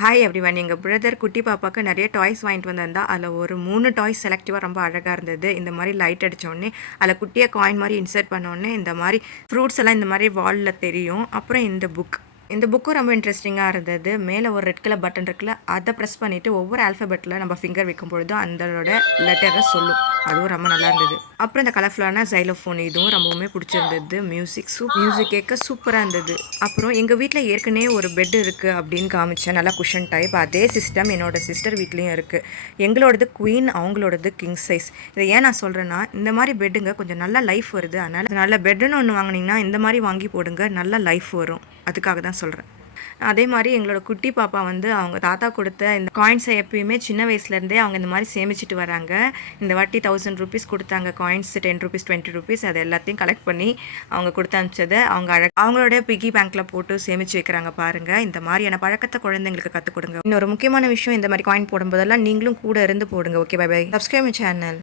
Hi everyone எங்கள் brother குட்டி பாப்பாவுக்கு நிறைய டாய்ஸ் வாங்கிட்டு வந்திருந்தா அதில் ஒரு மூணு டாய்ஸ் செலக்டிவாக ரொம்ப அழகாக இருந்தது. இந்த மாதிரி லைட் அடித்தோடனே அதில் குட்டியாக காயின் மாதிரி இன்சர்ட் பண்ணோடனே இந்த மாதிரி ஃப்ரூட்ஸ் எல்லாம் இந்த மாதிரி வாலில் தெரியும். அப்புறம் இந்த புக் இந்த புக்கும் ரொம்ப இன்ட்ரெஸ்டிங்காக இருந்தது. மேலே ஒரு ரெட் கலர் பட்டன் இருக்குல்ல அதை ப்ரெஸ் பண்ணிவிட்டு ஒவ்வொரு ஆல்ஃபபெட்டில் நம்ம ஃபிங்கர் வைக்கும் பொழுது அந்தளோட லெட்டரை சொல்லும். அதுவும் ரொம்ப நல்லா இருந்தது. அப்புறம் இந்த கலர்ஃபுல்லான ஜைலோஃபோன் இதுவும் ரொம்பவுமே பிடிச்சிருந்தது. மியூசிக் சூப் மியூசிக் கேட்க சூப்பராக இருந்தது. அப்புறம் எங்கள் வீட்டில் ஏற்கனவே ஒரு பெட் இருக்குது அப்படின்னு காமிச்சேன். நல்லா குஷன் டைப் அதே சிஸ்டம் என்னோட சிஸ்டர் வீட்லேயும் இருக்குது எங்களோடது குவீன் அவங்களோடது கிங் சைஸ் இதை ஏன் நான் சொல்கிறேன்னா இந்த மாதிரி பெட்டுங்க கொஞ்சம் நல்லா லைஃப் வருது. அதனால் நல்ல பெட்டுன்னு ஒன்று வாங்கினீங்கன்னா இந்த மாதிரி வாங்கி போடுங்க நல்லா லைஃப் வரும். அதுக்காக தான் சொல்கிறேன் அதே மாதிரி எங்களோட குட்டி பாப்பா வந்து அவங்க தாத்தா கொடுத்த இந்த காயின்ஸை எப்பயுமே சின்ன வயசுலேருந்தே அவங்க இந்த மாதிரி சேமிச்சிட்டு வராங்க. இந்த வாட்டி தௌசண்ட் ருபீஸ் கொடுத்தாங்க coins ten rupees twenty rupees அது எல்லாத்தையும் கலெக்ட் பண்ணி அவங்க கொடுத்து அனுப்பிச்சதை அவங்க அழக அவங்களோட பிகி பேங்க்கில் போட்டு சேமிச்சு வைக்கிறாங்க பாருங்கள் இந்த மாதிரியான பழக்கத்தை குழந்தைங்களுக்கு கற்றுக் கொடுங்க. இன்னொரு முக்கியமான விஷயம் இந்த மாதிரி காயின் போடும்போதெல்லாம் நீங்களும் கூட இருந்து போடுங்க. Okay bye bye subscribe channel